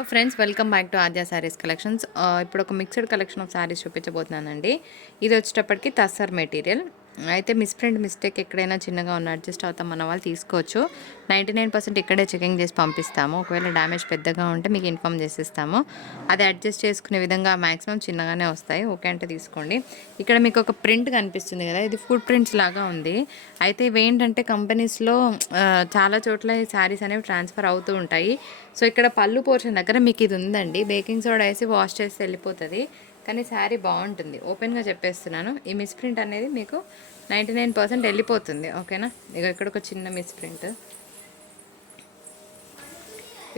So friends welcome back to Aadya sarees collections ఇప్పుడు ఒక mixed collection of saris చూపించబోతున్నానండి. ఇది వచ్చేటప్పటికి తస్సర్ మెటీరియల్ అయితే మిస్ప్రింట్ మిస్టేక్ ఎక్కడైనా చిన్నగా ఉన్న అడ్జస్ట్ అవుతాం మన వాళ్ళు తీసుకోవచ్చు. నైంటీ నైన్ పర్సెంట్ ఇక్కడే చెకింగ్ చేసి పంపిస్తాము. ఒకవేళ డ్యామేజ్ పెద్దగా ఉంటే మీకు ఇన్ఫామ్ చేసిస్తాము. అది అడ్జస్ట్ చేసుకునే విధంగా మ్యాక్సిమం చిన్నగానే వస్తాయి. ఓకే అంటే తీసుకోండి. ఇక్కడ మీకు ఒక ప్రింట్ కనిపిస్తుంది కదా ఇది ఫుడ్ ప్రింట్స్ లాగా ఉంది. అయితే ఇవి ఏంటంటే కంపెనీస్లో చాలా చోట్ల ఈ శారీస్ అనేవి ట్రాన్స్ఫర్ అవుతూ ఉంటాయి. సో ఇక్కడ పళ్ళు పోర్షన్ దగ్గర మీకు ఇది ఉందండి. బేకింగ్ సోడా వేసి వాష్ చేసి వెళ్ళిపోతుంది. కానీ శారీ బాగుంటుంది. ఓపెన్గా చెప్పేస్తున్నాను. ఈ మిస్ప్రింట్ అనేది మీకు నైంటీ నైన్ పర్సెంట్ వెళ్ళిపోతుంది. ఓకేనా? ఇక ఇక్కడ ఒక చిన్న మిస్ప్రింట్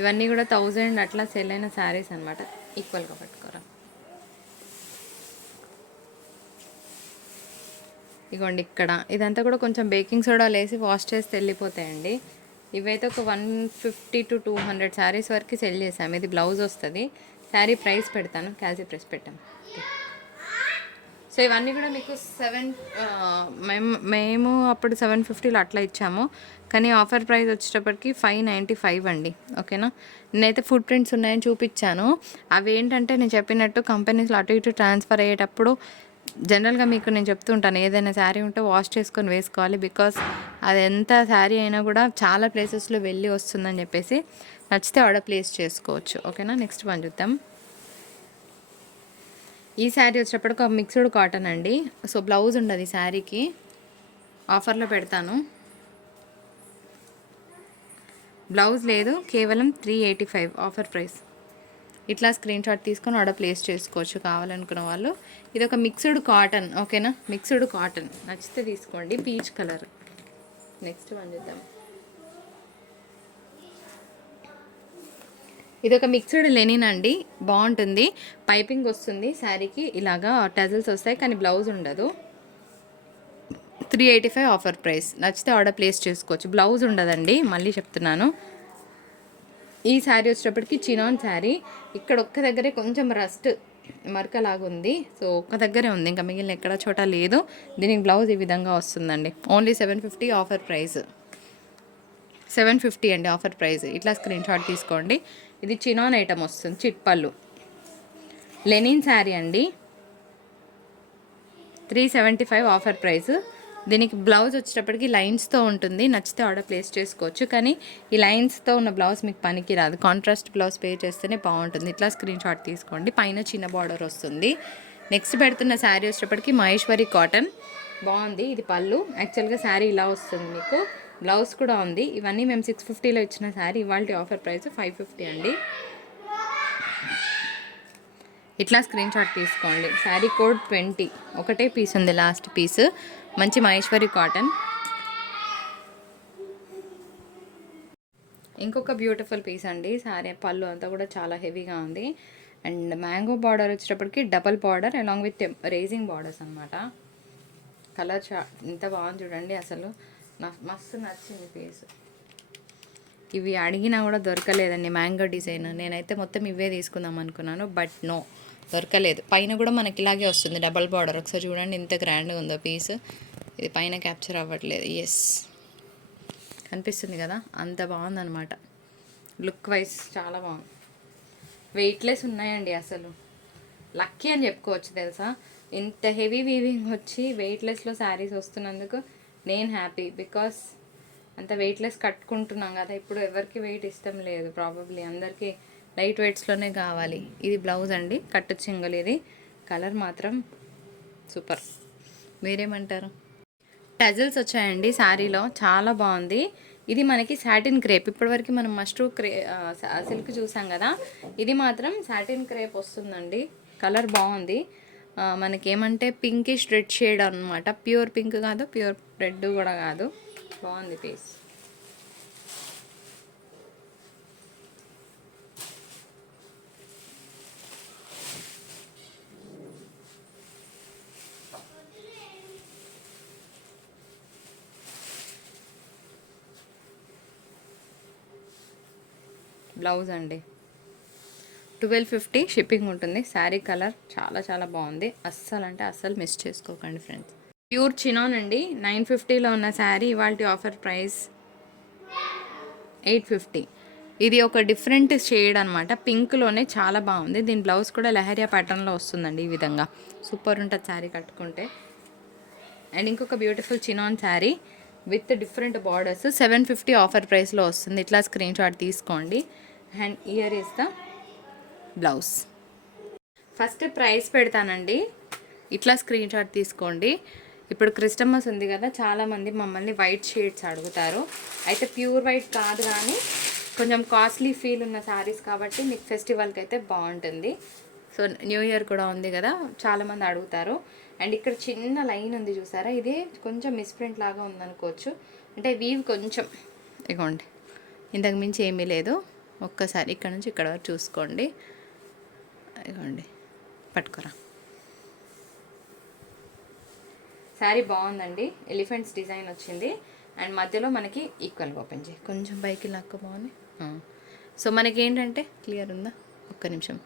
ఇవన్నీ కూడా థౌజండ్ అట్లా సెల్ అయిన శారీస్ అనమాట ఈక్వల్గా పట్టుకోరా. ఇగోండి ఇక్కడ. ఇదంతా కూడా కొంచెం బేకింగ్ సోడా వేసి వాష్ చేసి వెళ్ళిపోతాయండి. ఇవైతే ఒక one fifty to two hundred sarees వరకు సెల్ చేసాము ఇది బ్లౌజ్ వస్తుంది. శారీ ప్రైస్ పెడతాను క్యాల్సీ ప్రైస్ పెట్టాను. సో ఇవన్నీ కూడా మీకు సెవెన్ మేము మేము అప్పుడు సెవెన్ ఫిఫ్టీలో అట్లా ఇచ్చాము. కానీ ఆఫర్ ప్రైస్ వచ్చేటప్పటికి ఫైవ్ నైంటీ ఫైవ్ అండి. ఓకేనా నేనైతే ఫుడ్ ప్రింట్స్ ఉన్నాయని చూపించాను. అవి ఏంటంటే నేను చెప్పినట్టు కంపెనీస్లో అటు ఇటు ట్రాన్స్ఫర్ అయ్యేటప్పుడు జనరల్గా మీకు నేను చెప్తుంటాను ఏదైనా శారీ ఉంటే వాష్ చేసుకొని వేసుకోవాలి. బికాస్ అది ఎంత శారీ అయినా కూడా చాలా ప్లేసెస్లో వెళ్ళి వస్తుందని చెప్పేసి. నచ్చితే ఆర్డర్ ప్లేస్ చేసుకోవచ్చు. ఓకేనా? నెక్స్ట్ వన్ చూద్దాం. ఈ శారీ వచ్చేటప్పటికి ఒక మిక్స్డ్ కాటన్ అండి. సో బ్లౌజ్ ఉండదు ఈ శారీకి. ఆఫర్లో పెడతాను. బ్లౌజ్ లేదు కేవలం three eighty five offer price. ఇట్లా స్క్రీన్ షాట్ తీసుకొని ఆర్డర్ ప్లేస్ చేసుకోవచ్చు కావాలనుకున్న వాళ్ళు. ఇది ఒక మిక్స్డ్ కాటన్ ఓకేనా? Mixed cotton. నచ్చితే తీసుకోండి. Peach colour. నెక్స్ట్ వన్ చూద్దాం. ఇది ఒక మిక్స్డ్ లెనిన్ అండి. బాగుంటుంది. పైపింగ్ వస్తుంది శారీకి. ఇలాగా టజల్స్ వస్తాయి కానీ బ్లౌజ్ ఉండదు. Three eighty five offer price. నచ్చితే ఆర్డర్ ప్లేస్ చేసుకోవచ్చు. బ్లౌజ్ ఉండదండి. మళ్ళీ చెప్తున్నాను. ఈ శారీ వచ్చేటప్పటికి చినాన్ శారీ. ఇక్కడ ఒక్క దగ్గరే కొంచెం రస్ట్ మరకలాగా ఉంది. సో ఒక్క దగ్గరే ఉంది. ఇంకా మిగిలిన ఎక్కడ చోట లేదు. దీనికి బ్లౌజ్ ఈ విధంగా వస్తుందండి. Only seven fifty offer price. Seven fifty అండి ఆఫర్ ప్రైస్. ఇట్లా స్క్రీన్ షాట్ తీసుకోండి. ఇది చినాన్ ఐటమ్ వస్తుంది చిట్పళ్ళు లెనిన్ శారీ అండి. Three seventy five offer price. దీనికి బ్లౌజ్ వచ్చేటప్పటికి లైన్స్తో ఉంటుంది నచ్చితే ఆర్డర్ ప్లేస్ చేసుకోవచ్చు. కానీ ఈ లైన్స్తో ఉన్న బ్లౌజ్ మీకు పనికి రాదు కాంట్రాస్ట్ బ్లౌజ్ పే చేస్తేనే బాగుంటుంది. ఇట్లా స్క్రీన్ షాట్ తీసుకోండి. పైన చిన్న బార్డర్ వస్తుంది. నెక్స్ట్ పెడుతున్న శారీ వచ్చేటప్పటికి మహేశ్వరి కాటన్. బాగుంది. ఇది పళ్ళు. యాక్చువల్గా శారీ ఇలా వస్తుంది మీకు. బ్లౌజ్ కూడా ఉంది. ఇవన్నీ మేము సిక్స్ ఫిఫ్టీలో ఇచ్చిన శారీ. ఇవాళ ఆఫర్ ప్రైస్ ఫైవ్ ఫిఫ్టీ అండి. ఇట్లా స్క్రీన్ షాట్ తీసుకోండి. శారీ కోడ్ ట్వంటీ ఒకటే పీస్ ఉంది లాస్ట్ పీస్ మంచి మహేశ్వరి కాటన్ ఇంకొక బ్యూటిఫుల్ పీస్ అండి. శారీ పళ్ళు అంతా కూడా చాలా హెవీగా ఉంది. అండ్ మ్యాంగో బార్డర్ వచ్చేటప్పటికి double border along with raising borders అనమాట కలర్ చా ఇంత బాగుంది చూడండి అసలు. మస్తు నచ్చింది పీస్. ఇవి అడిగినా కూడా దొరకలేదండి మ్యాంగో డిజైన్. నేనైతే మొత్తం ఇవే తీసుకుందాం అనుకున్నాను బట్ నో దొరకలేదు. పైన కూడా మనకి ఇలాగే వస్తుంది డబల్ బార్డర్. ఒకసారి చూడండి ఇంత గ్రాండ్గా ఉందో పీస్. ఇది పైన క్యాప్చర్ అవ్వట్లేదు. ఎస్ కనిపిస్తుంది కదా? అంత బాగుందనమాట లుక్ వైజ్ చాలా బాగుంది. వెయిట్లెస్ ఉన్నాయండి అసలు. లక్కీ అని చెప్పుకోవచ్చు తెలుసా? ఇంత హెవీ వీవింగ్ వచ్చి వెయిట్లెస్లో శారీస్ వస్తున్నందుకు నేను హ్యాపీ బికాస్ అంత వెయిట్లెస్ కట్టుకుంటున్నాం కదా ఇప్పుడు ఎవరికి వెయిట్ ఇష్టం లేదు ప్రాబబ్లీ అందరికీ లైట్ వెయిట్స్లోనే కావాలి. ఇది బ్లౌజ్ అండి కట్టు చింగలు ఇది. కలర్ మాత్రం సూపర్ మీరేమంటారు? టజల్స్ వచ్చాయండి శారీలో చాలా బాగుంది. ఇది మనకి సాటిన్ క్రేప్ ఇప్పటివరకు మనం మస్ట్రూ క్రే సిల్క్ చూసాం కదా ఇది మాత్రం సాటిన్ క్రేప్ వస్తుందండి. కలర్ బాగుంది. మనకి ఏమంటే పింకిష్ రెడ్ షేడ్ అనమాట ప్యూర్ పింక్ కాదు ప్యూర్ రెడ్ కూడా కాదు. బాగుంది పీస్ బ్లౌజ్ అండి. ట్వెల్వ్ ఫిఫ్టీ షిప్పింగ్ ఉంటుంది. శారీ కలర్ చాలా చాలా బాగుంది. అస్సలు అంటే అస్సలు మిస్ చేసుకోకండి ఫ్రెండ్స్. ప్యూర్ చినాన్ అండి. నైన్ ఫిఫ్టీలో ఉన్న శారీ ఇవాళ ఆఫర్ ప్రైస్ ఎయిట్ ఫిఫ్టీ. ఇది ఒక డిఫరెంట్ షేడ్ అనమాట పింక్లోనే చాలా బాగుంది. దీని బ్లౌజ్ కూడా లహరియా ప్యాటర్న్లో వస్తుందండి ఈ విధంగా. సూపర్ ఉంటుంది శారీ కట్టుకుంటే. అండ్ ఇంకొక beautiful chinon saree with different borders. Seven fifty offer ప్రైస్లో వస్తుంది. ఇట్లా స్క్రీన్ షాట్ తీసుకోండి. And here is the blouse. First price పెడతానండి. ఇట్లా స్క్రీన్ షాట్ తీసుకోండి. ఇప్పుడు క్రిస్టమస్ ఉంది కదా చాలామంది మమ్మల్ని వైట్ షేడ్స్ అడుగుతారు. అయితే ప్యూర్ వైట్ కాదు కానీ కొంచెం కాస్ట్లీ ఫీల్ ఉన్న శారీస్ కాబట్టి మీకు ఫెస్టివల్కి అయితే బాగుంటుంది. సో న్యూ ఇయర్ కూడా ఉంది కదా చాలామంది అడుగుతారు. అండ్ ఇక్కడ చిన్న లైన్ ఉంది చూసారా? ఇది కొంచెం మిస్ప్రింట్ లాగా ఉందనుకోవచ్చు. అంటే వీవ్ కొంచెం. ఇగోండి. ఇంతకు మించి ఏమీ లేదు. ఒక్కసారి ఇక్కడ నుంచి ఇక్కడ వరకు చూసుకోండి. ఇగోండి పట్టుకోరా. శారీ బాగుందండి ఎలిఫెంట్స్ డిజైన్ వచ్చింది. అండ్ మధ్యలో మనకి ఈక్వల్గా ఓపెన్ చేయి. కొంచెం పైకి లాక్క బాగుంది సో మనకి ఏంటంటే క్లియర్ ఉందా? ఒక్క నిమిషం.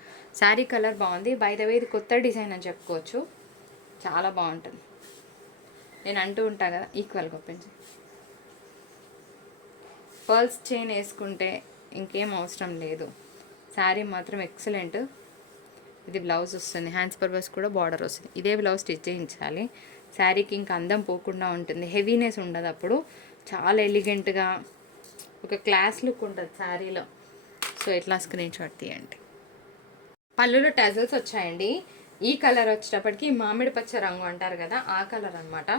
శారీ కలర్ బాగుంది. బై ద వే ఇది కొత్త డిజైన్ అని చెప్పుకోవచ్చు. చాలా బాగుంటుంది. నేను అంటూ ఉంటా కదా ఈక్వల్గా ఓపెన్ చేయి. పర్ల్స్ చైన్ వేసుకుంటే ఇంకేం అవసరం లేదు. శారీ మాత్రం ఎక్సలెంట్. ఇది బ్లౌజ్ వస్తుంది. హ్యాండ్స్ పర్పస్ కూడా బార్డర్ వస్తుంది. ఇదే బ్లౌజ్ స్టిచ్ చేయించాలి. శారీకి ఇంకా అందం పోకుండా ఉంటుంది. హెవీనెస్ ఉండదు అప్పుడు. చాలా ఎలిగెంట్గా ఒక క్లాస్ లుక్ ఉంటుంది శారీలో. సో ఇట్లా స్క్రీన్ షాట్ తీయండి. పళ్ళులో టజల్స్ వచ్చాయండి. ఈ కలర్ వచ్చేటప్పటికి మామిడి పచ్చ రంగు అంటారు కదా ఆ కలర్ అనమాట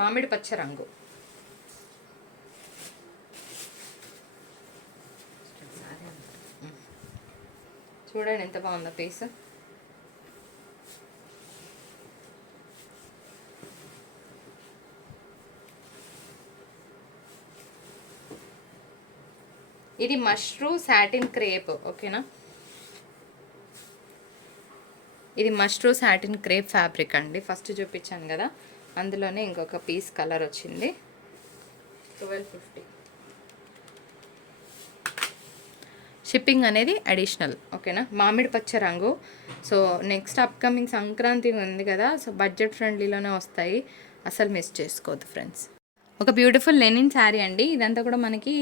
మామిడి పచ్చ రంగు. చూడండి ఎంత బాగుందో పీస్. ఇది మష్రూ సాటిన్ క్రేప్ ఓకేనా? ఇది మష్రూ సాటిన్ క్రేప్ ఫ్యాబ్రిక్ అండి. ఫస్ట్ చూపించాను కదా. అందులోనే ఇంకొక పీస్ కలర్ వచ్చింది. Twelve fifty. షిప్పింగ్ అనేది అడిషనల్ ఓకేనా మామిడి పచ్చ రంగు. సో నెక్స్ట్ అప్కమింగ్ సంక్రాంతి ఉంది కదా సో బడ్జెట్ ఫ్రెండ్లీలోనే వస్తాయి. అసలు మిస్ చేసుకోవద్దు ఫ్రెండ్స్ ఒక బ్యూటిఫుల్ లెనిన్ శారీ అండి. ఇదంతా కూడా మనకి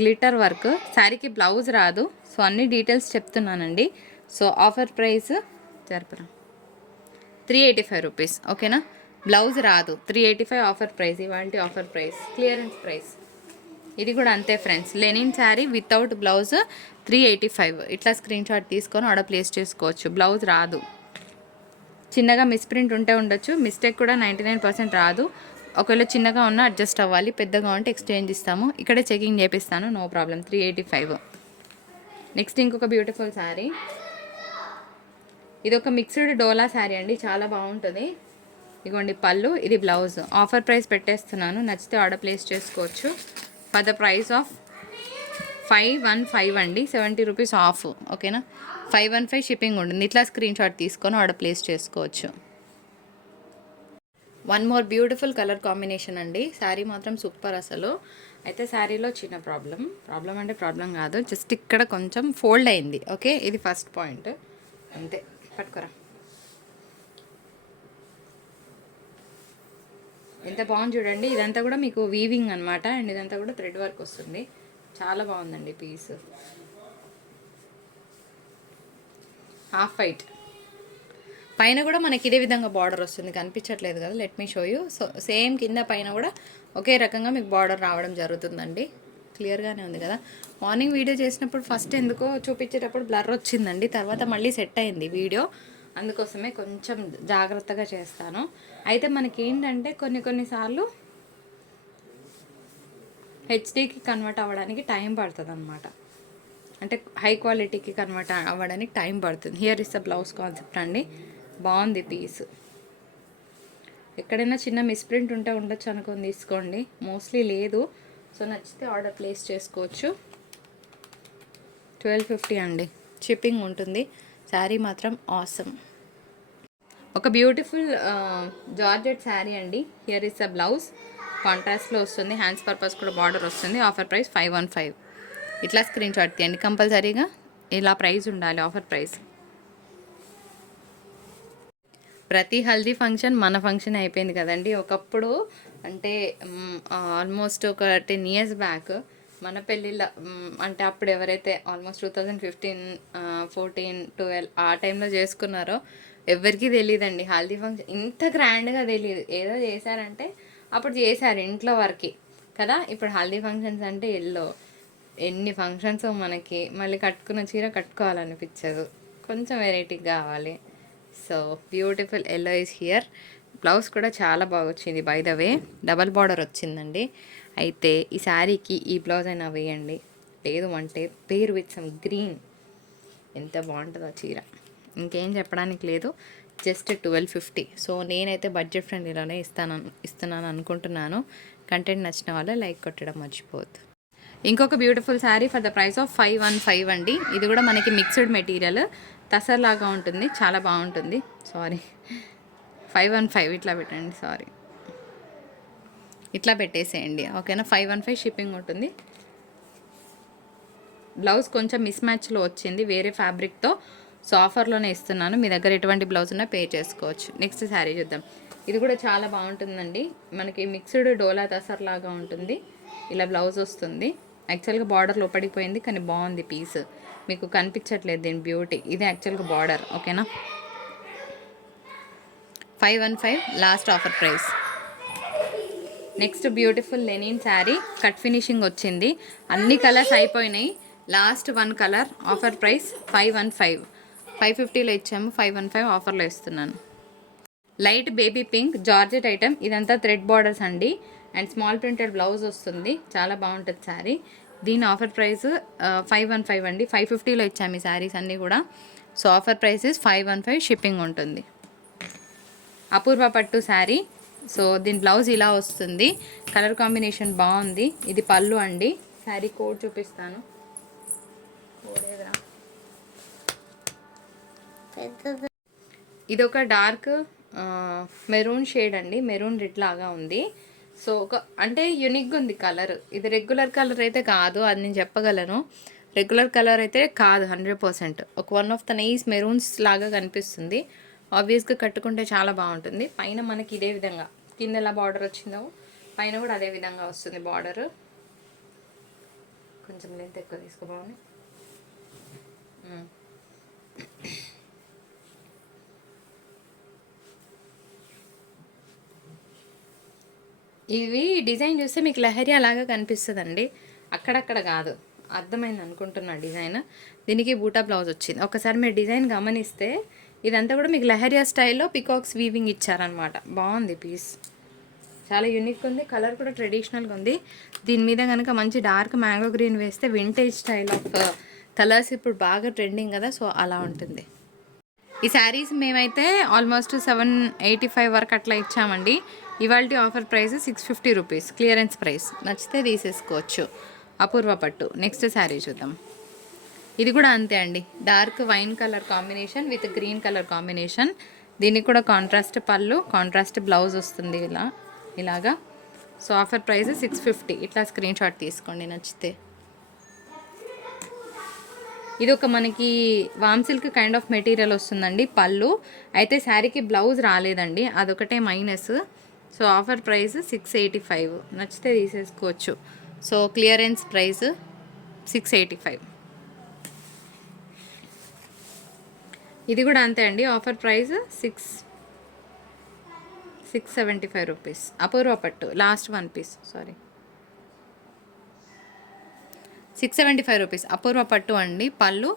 గ్లిటర్ వర్క్ శారీకి బ్లౌజ్ రాదు. సో అన్ని డీటెయిల్స్ చెప్తున్నానండి. సో ఆఫర్ ప్రైస్ జరపరా. త్రీ ఎయిటీ ఫైవ్ రూపీస్ ఓకేనా బ్లౌజ్ రాదు. Three eighty five offer price ఇవాళ ఆఫర్ ప్రైస్ క్లియరెన్స్ ప్రైస్ ఇది కూడా అంతే friends. Linen saree without blouse three eighty five. ఇట్లా స్క్రీన్ షాట్ తీసుకొని ఆర్డర్ ప్లేస్ చేసుకోవచ్చు. బ్లౌజ్ రాదు. చిన్నగా మిస్ప్రింట్ ఉంటే ఉండొచ్చు. మిస్టేక్ కూడా నైంటీ నైన్ పర్సెంట్ రాదు. ఒకవేళ చిన్నగా ఉన్నా అడ్జస్ట్ అవ్వాలి. పెద్దగా ఉంటే ఎక్స్చేంజ్ ఇస్తాము. ఇక్కడే చెకింగ్ చేపిస్తాను. No problem. Three eighty five. Next ఇంకొక బ్యూటిఫుల్ శారీ. ఇది ఒక మిక్స్డ్ డోలా శారీ అండి. చాలా బాగుంటుంది. ఇగోండి పళ్ళు. ఇది బ్లౌజ్. ఆఫర్ ప్రైస్ పెట్టేస్తున్నాను. నచ్చితే ఆర్డర్ ప్లేస్ చేసుకోవచ్చు. For the price of five one five అండి. సెవెంటీ రూపీస్ ఆఫ్ ఓకేనా ఫైవ్ వన్ ఫైవ్ షిప్పింగ్ ఉంటుంది. ఇట్లా స్క్రీన్ షాట్ తీసుకొని ఆర్డర్ ప్లేస్ చేసుకోవచ్చు. One more beautiful colour combination అండి. శారీ మాత్రం సూపర్ అసలు. అయితే శారీలో చిన్న ప్రాబ్లం ప్రాబ్లం అంటే ప్రాబ్లం కాదు. జస్ట్ ఇక్కడ కొంచెం ఫోల్డ్ అయింది. ఓకే ఇది ఫస్ట్ పాయింట్ అంతే. పట్టుకోరా. ఎంత బాగుంది చూడండి. ఇదంతా కూడా మీకు వీవింగ్ అనమాట అండ్ ఇదంతా కూడా థ్రెడ్ వర్క్ వస్తుంది. చాలా బాగుందండి పీస్ హాఫ్ వైట్ పైన కూడా మనకి ఇదే విధంగా బార్డర్ వస్తుంది. కనిపించట్లేదు కదా. Let me show you so same కింద పైన కూడా ఒకే రకంగా మీకు బార్డర్ రావడం జరుగుతుందండి. క్లియర్గానే ఉంది కదా. మార్నింగ్ వీడియో చేసినప్పుడు ఫస్ట్ ఎందుకో చూపించేటప్పుడు బ్లర్ వచ్చిందండి. తర్వాత మళ్ళీ సెట్ అయింది వీడియో అందుకోసమే కొంచెం జాగ్రత్తగా చేస్తాను. అయితే మనకి ఏంటంటే కొన్ని కొన్నిసార్లు హెచ్డీకి కన్వర్ట్ అవ్వడానికి టైం పడుతుంది అనమాట అంటే హై క్వాలిటీకి కన్వర్ట్ అవ్వడానికి టైం పడుతుంది. Here is the blouse concept అండి. బాగుంది పీస్. ఎక్కడైనా చిన్న మిస్ప్రింట్ ఉంటే ఉండొచ్చు అనుకొని తీసుకోండి. మోస్ట్లీ లేదు. సో నచ్చితే ఆర్డర్ ప్లేస్ చేసుకోవచ్చు. ట్వెల్వ్ ఫిఫ్టీ అండి. షిప్పింగ్ ఉంటుంది. శారీ మాత్రం ఆసమ్ ఒక బ్యూటిఫుల్ జార్జెట్ శారీ అండి. హియర్ ఇస్ అ బ్లౌజ్ కాంట్రాస్ట్లో వస్తుంది. హ్యాండ్స్ పర్పస్ కూడా బార్డర్ వస్తుంది. Offer price five one five ఇట్లా స్క్రీన్ షాట్ తీయండి. కంపల్సరీగా ఇలా ప్రైస్ ఉండాలి. ఆఫర్ ప్రైస్ ప్రతి హల్దీ ఫంక్షన్ మన ఫంక్షన్ అయిపోయింది కదండి. ఒకప్పుడు అంటే ఆల్మోస్ట్ ఒక టెన్ ఇయర్స్ బ్యాక్ మన పెళ్ళిళ్ళ అంటే అప్పుడు ఎవరైతే almost two thousand fifteen fourteen twelve ఆ టైంలో చేసుకున్నారో ఎవరికీ తెలియదండి హల్దీ ఫంక్షన్ ఇంత గ్రాండ్గా తెలియదు ఏదో చేశారంటే అప్పుడు చేశారు ఇంట్లో వరకు కదా. ఇప్పుడు హల్దీ ఫంక్షన్స్ అంటే ఎల్లో. ఎన్ని ఫంక్షన్స్ మనకి మళ్ళీ కట్టుకున్న చీర కట్టుకోవాలనిపించదు. కొంచెం వెరైటీగా కావాలి. So beautiful yellow is here blouse కూడా చాలా బాగా వచ్చింది by the way double border వచ్చిందండి. అయితే ఈ శారీకి ఈ బ్లౌజ్ అయినా వేయండి. లేదు అంటే పేరు విత్ సమ్ గ్రీన్. ఎంత బాగుంటుందో చీర. ఇంకేం చెప్పడానికి లేదు. Just twelve fifty. సో నేనైతే బడ్జెట్ ఫ్రెండ్లీలోనే ఇస్తాను ఇస్తున్నాను అనుకుంటున్నాను. కంటెంట్ నచ్చిన వాళ్ళు లైక్ కొట్టడం మర్చిపోవద్దు. ఇంకొక beautiful saree for the price of five one five అండి. ఇది కూడా మనకి మిక్స్డ్ మెటీరియల్. తసర్ లాగా ఉంటుంది. చాలా బాగుంటుంది. సారీ ఫైవ్ వన్ ఫైవ్ ఇట్లా పెట్టండి. సారీ ఇట్లా పెట్టేసేయండి. ఓకేనా? ఫైవ్ వన్ ఫైవ్ షిప్పింగ్ ఉంటుంది. బ్లౌజ్ కొంచెం మిస్ మ్యాచ్లో వచ్చింది. వేరే ఫ్యాబ్రిక్తో సో ఆఫర్లోనే ఇస్తున్నాను. మీ దగ్గర ఎటువంటి బ్లౌజ్ ఉన్నా పే చేసుకోవచ్చు. నెక్స్ట్ శారీ చూద్దాం. ఇది కూడా చాలా బాగుంటుందండి. మనకి మిక్స్డ్ డోలా దసర్ లాగా ఉంటుంది. ఇలా బ్లౌజ్ వస్తుంది. యాక్చువల్గా బార్డర్ లోపడిపోయింది కానీ బాగుంది పీస్. మీకు కనిపించట్లేదు దీని బ్యూటీ. ఇది యాక్చువల్గా బార్డర్. ఓకేనా? Five one five last offer price. Next beautiful linen saree cut finishing వచ్చింది. అన్ని కలర్స్ అయిపోయినాయి. Last one colour offer price five one five. Five ఫిఫ్టీలో ఇచ్చాము. ఫైవ్ వన్ ఫైవ్ ఆఫర్లో ఇస్తున్నాను. Light baby pink georgette item ఇదంతా thread borders అండి. And small printed blouse వస్తుంది. చాలా బాగుంటుంది శారీ. దీని offer price five one five అండి. ఫైవ్ ఫిఫ్టీలో ఇచ్చాము ఈ శారీస్ అన్నీ కూడా. So offer price five one five shipping ఉంటుంది. అపూర్వ పట్టు శారీ. సో దీని బ్లౌజ్ ఇలా వస్తుంది. కలర్ కాంబినేషన్ బాగుంది. ఇది పళ్ళు అండి. శారీ కోడ్ చూపిస్తాను. ఇది ఒక డార్క్ మెరూన్ షేడ్ అండి. మెరూన్ రెడ్ లాగా ఉంది. సో ఒక అంటే యునిక్గా ఉంది కలర్. ఇది రెగ్యులర్ కలర్ అయితే కాదు. అది నేను చెప్పగలను. రెగ్యులర్ కలర్ అయితే కాదు హండ్రెడ్ పర్సెంట్. ఒక one of the nice maroons లాగా కనిపిస్తుంది. ఆబ్వియస్గా కట్టుకుంటే చాలా బాగుంటుంది. పైన మనకి ఇదే విధంగా కింద ఎలా బార్డర్ వచ్చిందో పైన కూడా అదే విధంగా వస్తుంది బార్డర్ కొంచెం లెంత్ ఎక్కువ తీసుకోబాగుంది ఇవి డిజైన్ చూస్తే మీకు లహరియా లాగా కనిపిస్తుందండి. అక్కడక్కడ కాదు. అర్థమైంది అనుకుంటున్నా డిజైన్. దీనికి బూటా బ్లౌజ్ వచ్చింది. ఒకసారి మీరు డిజైన్ గమనిస్తే ఇదంతా కూడా మీకు లహరియా స్టైల్లో పికాక్స్ వీవింగ్ ఇచ్చారనమాట బాగుంది పీస్. చాలా యూనిక్ ఉంది. కలర్ కూడా ట్రెడిషనల్గా ఉంది. దీని మీద కనుక మంచి డార్క్ మ్యాంగో గ్రీన్ వేస్తే వింటేజ్ స్టైల్ ఆఫ్ కలర్స్ ఇప్పుడు బాగా ట్రెండింగ్ కదా సో అలా ఉంటుంది. ఈ శారీస్ మేమైతే ఆల్మోస్ట్ సెవెన్ ఎయిటీ ఫైవ్ వరకు అట్లా ఇచ్చామండి. ఇవాళ offer price six fifty rupees clearance price. నచ్చితే తీసేసుకోవచ్చు. అపూర్వ పట్టు. నెక్స్ట్ శారీ చూద్దాం. ఇది కూడా అంతే అండి. Dark wine colour combination with green colour combination దీనికి కూడా కాంట్రాస్ట్ పళ్ళు కాంట్రాస్ట్ బ్లౌజ్ వస్తుంది ఇలా ఇలాగా. So offer price six fifty ఇట్లా స్క్రీన్ షాట్ తీసుకోండి నచ్చితే. ఇది ఒక మనకి warm silk kind of material వస్తుందండి పళ్ళు. అయితే శారీకి బ్లౌజ్ రాలేదండి అదొకటే minus so offer price six eighty five నచ్చితే తీసేసుకోవచ్చు. So clearance price six eighty five ఇది కూడా అంతే అండి. Offer price six six seventy five rupees Apoorva పట్టు. Last one piece sorry six seventy five rupees Apoorva పట్టు అండి పళ్ళు.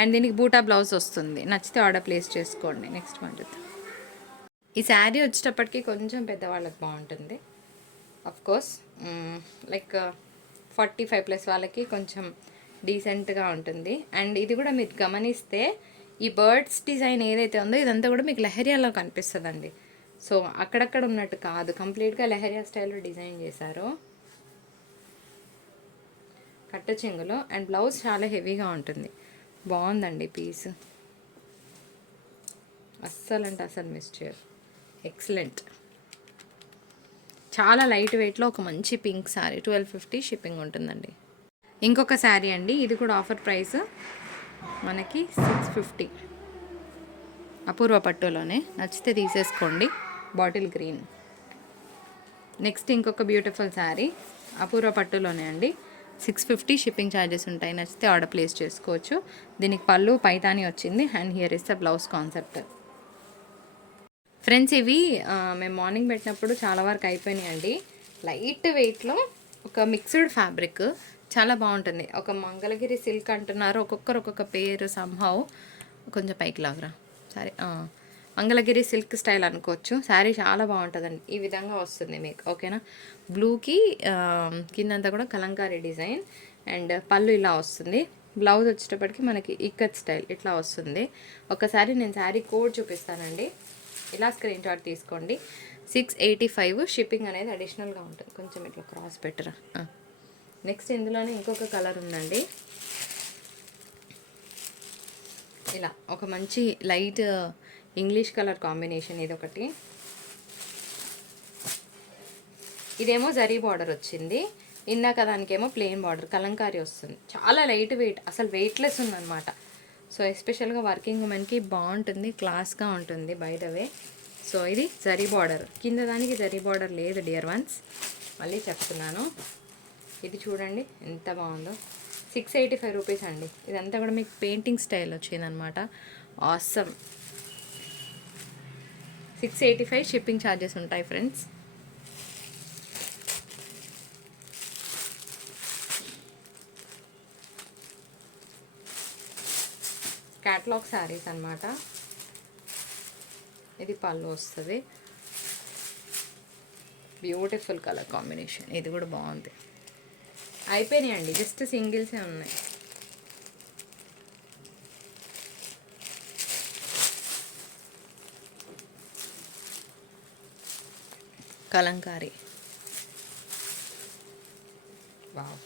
అండ్ దీనికి బూటా బ్లౌజ్ వస్తుంది. నచ్చితే ఆర్డర్ ప్లేస్ చేసుకోండి. నెక్స్ట్ వన్ ఈ శారీ వచ్చేటప్పటికి కొంచెం పెద్దవాళ్ళకి బాగుంటుంది. Of course like forty five plus వాళ్ళకి కొంచెం డీసెంట్గా ఉంటుంది. అండ్ ఇది కూడా మీరు గమనిస్తే ఈ బర్డ్స్ డిజైన్ ఏదైతే ఉందో ఇదంతా కూడా మీకు లెహరియాలో కనిపిస్తుందండి. సో అక్కడక్కడ ఉన్నట్టు కాదు. కంప్లీట్గా లెహరియా స్టైల్లో డిజైన్ చేశారు. కట్ట చెంగులో అండ్ బ్లౌజ్ చాలా హెవీగా ఉంటుంది. బాగుందండి పీస్. అస్సలు అంటే అసలు మిస్ చేయరు. ఎక్సలెంట్. చాలా లైట్ వెయిట్లో ఒక మంచి pink sari twelve fifty shipping ఉంటుందండి. ఇంకొక శారీ అండి. ఇది కూడా ఆఫర్ ప్రైస్ మనకి సిక్స్ ఫిఫ్టీ. అపూర్వ పట్టులోనే. నచ్చితే తీసేసుకోండి. Bottle green. నెక్స్ట్ ఇంకొక బ్యూటిఫుల్ శారీ. అపూర్వ పట్టులోనే అండి. సిక్స్ ఫిఫ్టీ షిప్పింగ్ ఛార్జెస్ ఉంటాయి. నచ్చితే ఆర్డర్ ప్లేస్ చేసుకోవచ్చు. దీనికి పళ్ళు పైతాని వచ్చింది. And here is the blouse concept friends ఇవి మేము మార్నింగ్ పెట్టినప్పుడు చాలా వరకు అయిపోయినాయండి. లైట్ వెయిట్లో ఒక మిక్స్డ్ ఫ్యాబ్రిక్ చాలా బాగుంటుంది. ఒక మంగళగిరి సిల్క్ అంటున్నారు. ఒక్కొక్కరు ఒక్కొక్క పేరు సంహవ్ కొంచెం పైకి లాగరా. సరే మంగళగిరి సిల్క్ స్టైల్ అనుకోవచ్చు. శారీ చాలా బాగుంటుందండి. ఈ విధంగా వస్తుంది మీకు ఓకేనా? బ్లూకి కిందంతా కూడా కలంకారీ డిజైన్ అండ్ పళ్ళు ఇలా వస్తుంది. బ్లౌజ్ వచ్చేటప్పటికి మనకి ఇక్కత్ స్టైల్ ఇట్లా వస్తుంది. ఒకసారి నేను శారీ కోడ్ చూపిస్తానండి. ఇలా స్క్రీన్ షాట్ తీసుకోండి. సిక్స్ ఎయిటీ ఫైవ్ షిప్పింగ్ అనేది అడిషనల్గా ఉంటుంది. కొంచెం ఇట్లా క్రాస్ పెట్టరా? నెక్స్ట్ ఇందులోనే ఇంకొక కలర్ ఉందండి. ఇలా ఒక మంచి లైట్ ఇంగ్లీష్ కలర్ కాంబినేషన్ ఇది ఒకటి. ఇదేమో జరీ బార్డర్ వచ్చింది. ఇందాక దానికేమో ప్లెయిన్ బార్డర్ కలంకారీ వస్తుంది. చాలా లైట్ వెయిట్ అసలు వెయిట్లెస్ ఉందన్నమాట. సో ఎస్పెషల్గా వర్కింగ్ ఉమెన్కి బాగుంటుంది క్లాస్గా ఉంటుంది బై ద వే సో ఇది జరీ బార్డర్ కింద దానికి జరీ బార్డర్ లేదు డియర్ వన్స్ మళ్ళీ చెప్తున్నాను. ఇది చూడండి ఎంత బాగుందో. సిక్స్ ఎయిటీ ఫైవ్ రూపీస్ అండి. ఇదంతా కూడా మీకు పెయింటింగ్ స్టైల్ వచ్చిందనమాట. Awesome six eighty five shipping charges ఉంటాయి ఫ్రెండ్స్ క్యాట్లాగ్ శారీస్ అనమాట. ఇది పళ్ళు వస్తుంది. బ్యూటిఫుల్ కలర్ కాంబినేషన్ ఇది కూడా బాగుంది. అయిపోయినాయండి జస్ట్ సింగిల్సే ఉన్నాయి. కలంకారీ వావ్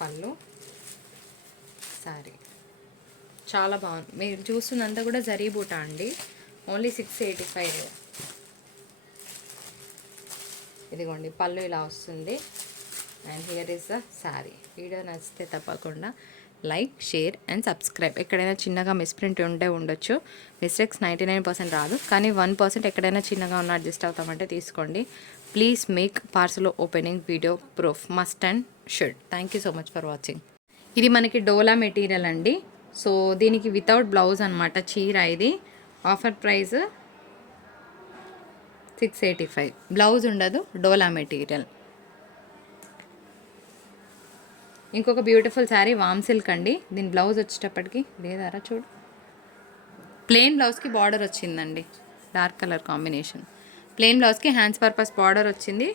పళ్ళు సారీ చాలా బాగుంది. మీరు చూస్తున్నంత కూడా జరీ బూటా అండి. ఓన్లీ సిక్స్ ఎయిటీ ఫైవ్ ఇదిగోండి పళ్ళు ఇలా వస్తుంది. And here is the sari video నచ్చితే తప్పకుండా లైక్ షేర్ అండ్ సబ్స్క్రైబ్ ఎక్కడైనా చిన్నగా మిస్ప్రింట్ ఉంటే ఉండొచ్చు. మిస్టేక్స్ నైంటీ నైన్ పర్సెంట్ రాదు. కానీ వన్ పర్సెంట్ ఎక్కడైనా చిన్నగా ఉన్న అడ్జస్ట్ అవుతామంటే తీసుకోండి. Please make parcel opening video proof must and should thank you so much for watching ఇది మనకి డోలా మెటీరియల్ అండి. సో దీనికి వితౌట్ బ్లౌజ్ అనమాట చీర ఇది. Offer price six eighty five blouse ఉండదు డోలా మెటీరియల్. ఇంకొక బ్యూటిఫుల్ శారీ వామ్ సిల్క్ అండి. దీని బ్లౌజ్ వచ్చేటప్పటికి లేదారా చూడు. ప్లెయిన్ బ్లౌజ్కి బార్డర్ వచ్చిందండి. డార్క్ కలర్ కాంబినేషన్ ప్లెయిన్ బ్లౌజ్కి హ్యాండ్స్ పర్పస్ బార్డర్ వచ్చింది.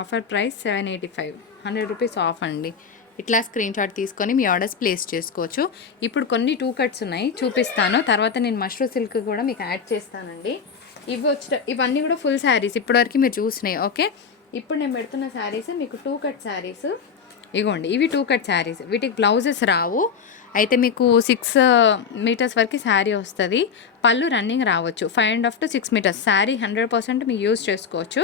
Offer price seven eighty five hundred rupees off అండి. ఇట్లా స్క్రీన్ షాట్ తీసుకొని మీ ఆర్డర్స్ ప్లేస్ చేసుకోవచ్చు. ఇప్పుడు కొన్ని టూ కట్స్ ఉన్నాయి చూపిస్తాను. తర్వాత నేను మష్రూ సిల్క్ కూడా మీకు యాడ్ చేస్తానండి. ఇవి వచ్చి ఇవన్నీ కూడా ఫుల్ శారీస్ ఇప్పటివరకు మీరు చూసినాయి ఓకే ఇప్పుడు నేను పెడుతున్న శారీస్ మీకు టూ కట్ శారీస్ ఇగోండి ఇవి టూ కట్ శారీస్ వీటికి బ్లౌజెస్ రావు. అయితే మీకు సిక్స్ మీటర్స్ uh, వరకు శారీ వస్తుంది. పళ్ళు రన్నింగ్ రావచ్చు. Five and half to six metres sari hundred percent మీకు యూజ్ చేసుకోవచ్చు.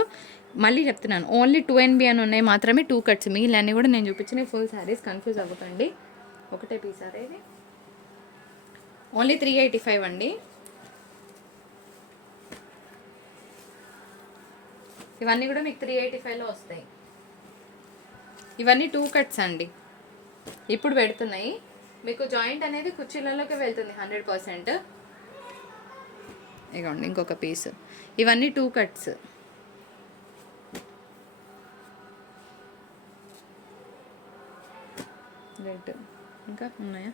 మళ్ళీ చెప్తున్నాను. ఓన్లీ టూ ఎన్బి అని ఉన్నాయి మాత్రమే టూ కట్స్ మిగిలినన్నీ కూడా నేను చూపించిన ఫుల్ శారీస్ కన్ఫ్యూజ్ అవ్వకండి. ఒకటే పీస్ అదే ఇది. ఓన్లీ త్రీ ఎయిటీ ఫైవ్ అండి. ఇవన్నీ కూడా మీకు త్రీ ఎయిటీ ఫైవ్లో వస్తాయి. ఇవన్నీ టూ కట్స్ అండి. ఇప్పుడు పెడుతున్నాయి. మీకు జాయింట్ అనేది కుర్చీలలోకి వెళ్తుంది హండ్రెడ్ పర్సెంట్ ఇగోండి ఇంకొక పీస్ ఇవన్నీ టూ కట్స్ రెడ్ ఇంకా ఉన్నాయా?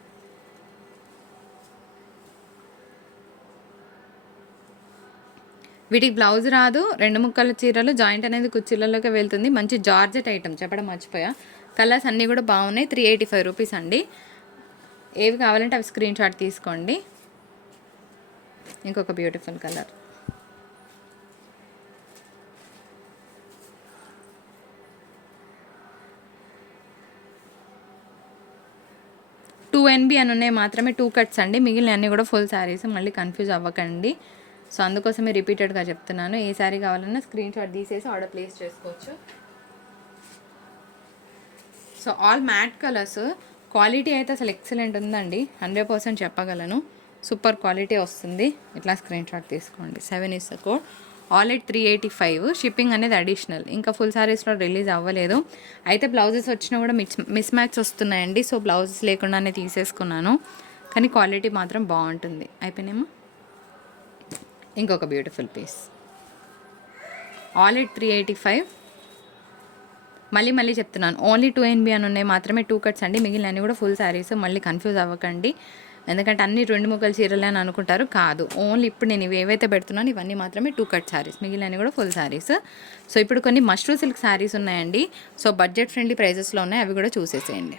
వీటికి బ్లౌజ్ రాదు రెండు ముక్కల చీరలు జాయింట్ అనేది కుర్చీలలోకి వెళ్తుంది. మంచి జార్జెట్ ఐటమ్ చెప్పడం మర్చిపోయా. కలర్స్ అన్నీ కూడా బాగున్నాయి త్రీ ఎయిటీ ఫైవ్ రూపీస్ అండి. ఏవి కావాలంటే అవి స్క్రీన్ షాట్ తీసుకోండి. ఇంకొక బ్యూటిఫుల్ కలర్ టూ ఎన్బి అని ఉన్నాయి మాత్రమే టూ కట్స్ అండి. మిగిలిన అన్నీ కూడా ఫుల్ శారీస్. మళ్ళీ కన్ఫ్యూజ్ అవ్వకండి. సో అందుకోసమే రిపీటెడ్గా చెప్తున్నాను. ఏ శారీ కావాలన్నా స్క్రీన్ షాట్ తీసేసి ఆర్డర్ ప్లేస్ చేసుకోవచ్చు. So so all matte colours quality అయితే అసలు ఎక్సలెంట్ ఉందండి. హండ్రెడ్ పర్సెంట్ చెప్పగలను. సూపర్ క్వాలిటీ వస్తుంది. ఇట్లా స్క్రీన్ షాట్ తీసుకోండి. Seven is code all at three eighty five shipping అనేది అడిషనల్. ఇంకా ఫుల్ సారీస్లో రిలీజ్ అవ్వలేదు. అయితే బ్లౌజెస్ వచ్చినా కూడా మిస్ మిస్ మ్యాచ్ వస్తున్నాయండి. సో బ్లౌజెస్ లేకుండానే తీసేసుకున్నాను. కానీ క్వాలిటీ మాత్రం బాగుంటుంది. అయిపోయినామా ఇంకొక beautiful piece. All at three eighty five. మళ్ళీ మళ్ళీ చెప్తున్నాను. ఓన్లీ టూ ఎన్బి అని ఉన్నాయి మాత్రమే టూ కట్స్ అండి. మిగిలినవి కూడా ఫుల్ శారీస్ మళ్ళీ కన్ఫ్యూజ్ అవ్వకండి. ఎందుకంటే అన్ని రెండు ముక్కలు చీరలే అని అనుకుంటారు. కాదు. ఓన్లీ ఇప్పుడు నేను ఇవి ఏవైతే పెడుతున్నాను ఇవన్నీ మాత్రమే టూ కట్ శారీస్ మిగిలినవి కూడా ఫుల్ శారీస్ సో ఇప్పుడు కొన్ని మష్రూ సిల్క్ శారీస్ ఉన్నాయండి. సో బడ్జెట్ ఫ్రెండ్లీ ప్రైజెస్లో ఉన్నాయి. అవి కూడా చూసేసేయండి.